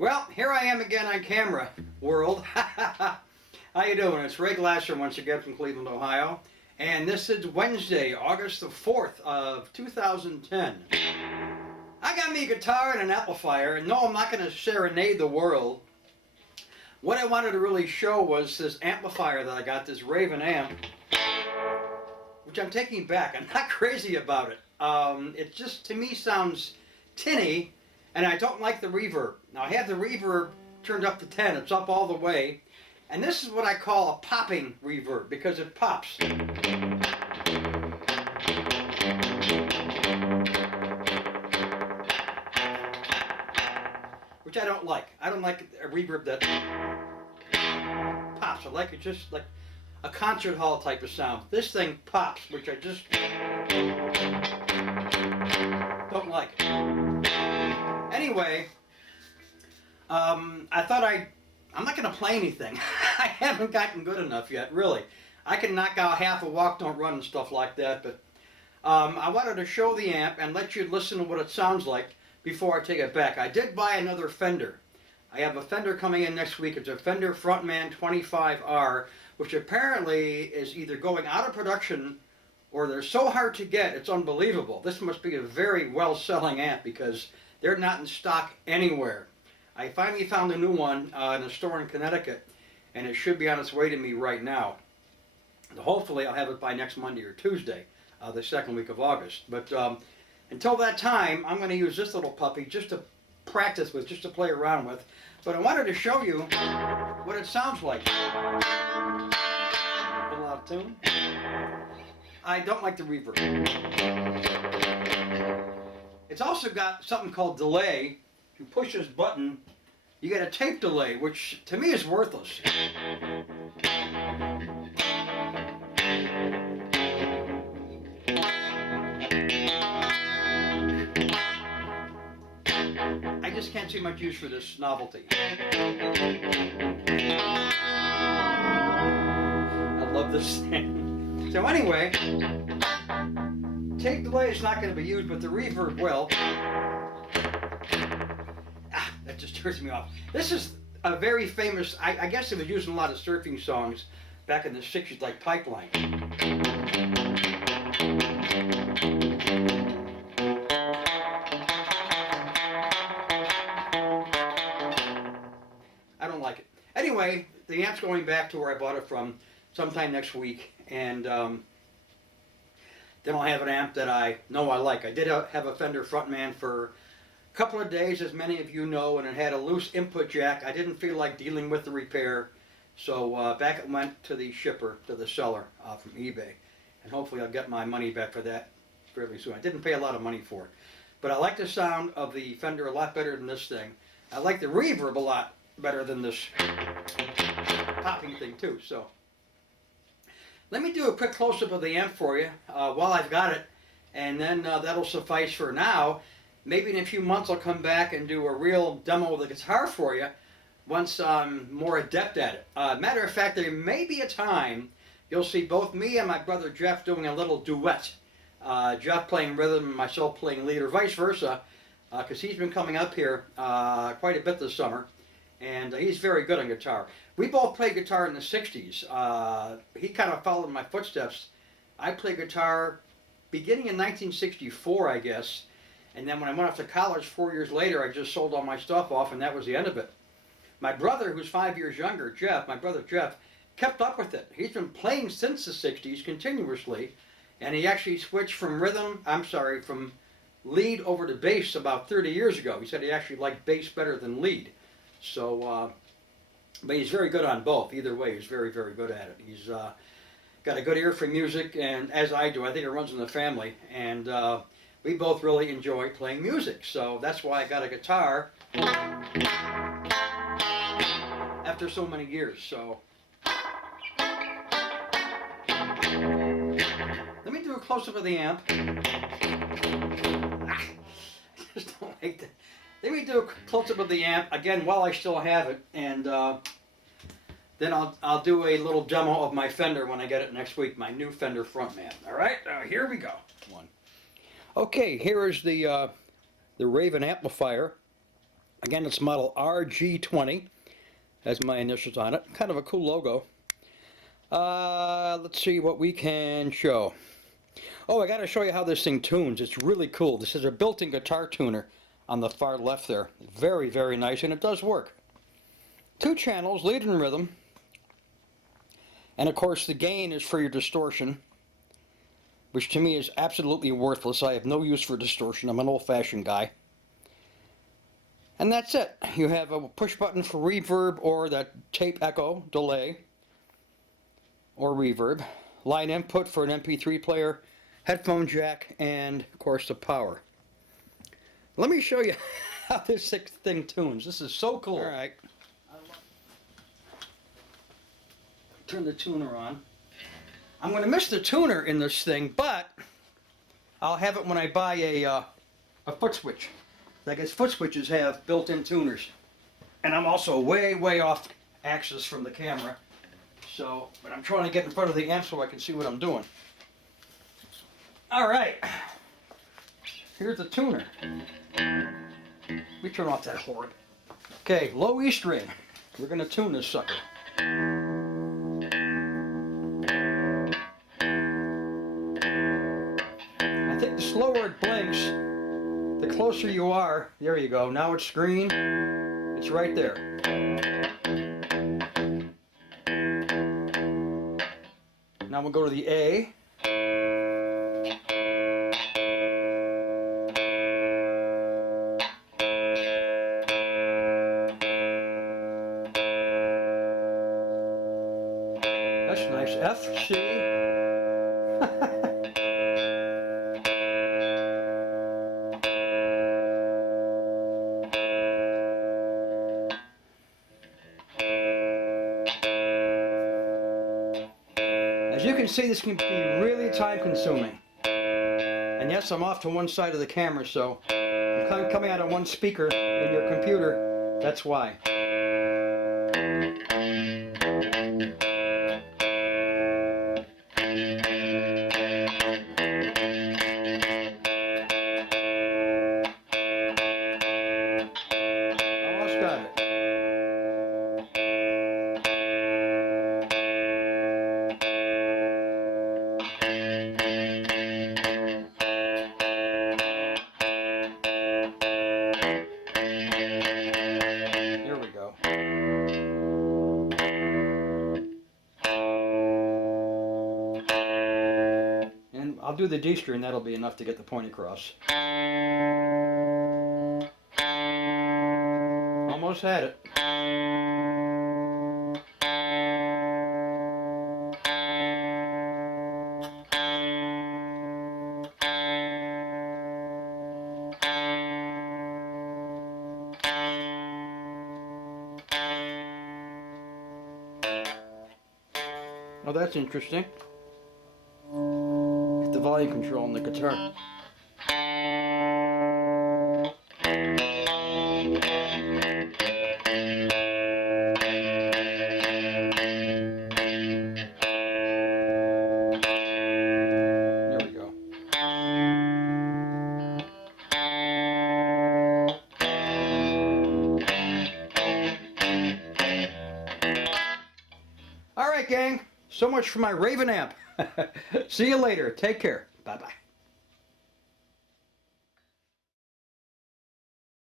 Well, here I am again on camera, world. How you doing? It's Ray Glasser once again from Cleveland, Ohio. And this is Wednesday, August the 4th of 2010. I got me a guitar and an amplifier, and no, I'm not going to serenade the world. What I wanted to really show was this amplifier that I got, this Raven amp, which I'm taking back. I'm not crazy about it. It just, to me, sounds tinny. And I don't like the reverb. Now I have the reverb turned up to 10, it's up all the way. And this is what I call a popping reverb because it pops. Which I don't like. I don't like a reverb that pops. I like it just like a concert hall type of sound. This thing pops, which I just don't like. Anyway, I thought I'm not going to play anything. I haven't gotten good enough yet, really. I can knock out half a walk, don't run and stuff like that, but I wanted to show the amp and let you listen to what it sounds like before I take it back. I did buy another Fender. I have a Fender coming in next week. It's a Fender Frontman 25R, which apparently is either going out of production or they're so hard to get, it's unbelievable. This must be a very well-selling amp because they're not in stock anywhere. I finally found a new one in a store in Connecticut, and it should be on its way to me right now. Hopefully I'll have it by next Monday or Tuesday, the second week of August. But until that time, I'm going to use this little puppy just to practice with, just to play around with. But I wanted to show you what it sounds like. A little out of tune. I don't like the reverb. It's also got something called delay. If you push this button, you get a tape delay, which to me is worthless. I just can't see much use for this novelty. I love this thing. So anyway, tape delay is not going to be used, but the reverb will. That just turns me off. This is a very famous, I guess it was used in a lot of surfing songs back in the 60s, like Pipeline. I don't like it. Anyway, the amp's going back to where I bought it from sometime next week, and then I'll have an amp that I know I like. I did have a Fender Frontman for a couple of days, as many of you know, and it had a loose input jack. I didn't feel like dealing with the repair, so back it went to the shipper, to the seller from eBay, and hopefully I'll get my money back for that fairly soon. I didn't pay a lot of money for it, but I like the sound of the Fender a lot better than this thing. I like the reverb a lot better than this popping thing too. So let me do a quick close-up of the amp for you while I've got it, and then that'll suffice for now. Maybe in a few months I'll come back and do a real demo of the guitar for you once I'm more adept at it. Matter of fact, there may be a time you'll see both me and my brother Jeff doing a little duet. Jeff playing rhythm and myself playing lead, or vice versa, because he's been coming up here quite a bit this summer, and he's very good on guitar. We both played guitar in the 60s. He kind of followed in my footsteps. I played guitar beginning in 1964, I guess, and then when I went off to college 4 years later, I just sold all my stuff off, and that was the end of it. My brother, who's 5 years younger, Jeff, my brother Jeff, kept up with it. He's been playing since the 60s continuously, and he actually switched from from lead over to bass about 30 years ago. He said he actually liked bass better than lead. So, but he's very good on both. Either way, he's very, very good at it. He's got a good ear for music, and as I do, I think it runs in the family. And we both really enjoy playing music. So that's why I got a guitar after so many years. So let me do a close-up of the amp. I just don't like that. Let me do a close-up of the amp again while I still have it, and then I'll do a little demo of my Fender when I get it next week, my new Fender Frontman. All right, here we go. Okay, here is the Raven amplifier. Again, it's model RG20. Has my initials on it. Kind of a cool logo. Let's see what we can show. Oh, I got to show you how this thing tunes. It's really cool. This is a built-in guitar tuner on the far left there. Very, very nice, and it does work. 2 channels, lead and rhythm. And of course, the gain is for your distortion, which to me is absolutely worthless. I have no use for distortion. I'm an old-fashioned guy. And that's it. You have a push button for reverb or that tape echo, delay, or reverb. Line input for an MP3 player, headphone jack, and of course the power. Let me show you how this thing tunes. This is so cool. Alright. Turn the tuner on. I'm going to miss the tuner in this thing, but I'll have it when I buy a foot switch. I guess foot switches have built-in tuners. And I'm also way, way off axis from the camera. So, but I'm trying to get in front of the amp so I can see what I'm doing. Alright. Here's the tuner. Let me turn off that horn. Okay, low E string. We're going to tune this sucker. I think the slower it blinks, the closer you are. There you go. Now it's green. It's right there. Now we'll go to the A. That's nice. F, C. As you can see, this can be really time consuming. And yes, I'm off to one side of the camera, so I'm coming out of one speaker in your computer. That's why. Almost got it. Here we go. And I'll do the D string, that'll be enough to get the point across. Almost had it. Oh, that's interesting. Hit the volume control on the guitar. There we go. All right, gang. So much for my Raven amp. See you later. Take care. Bye-bye.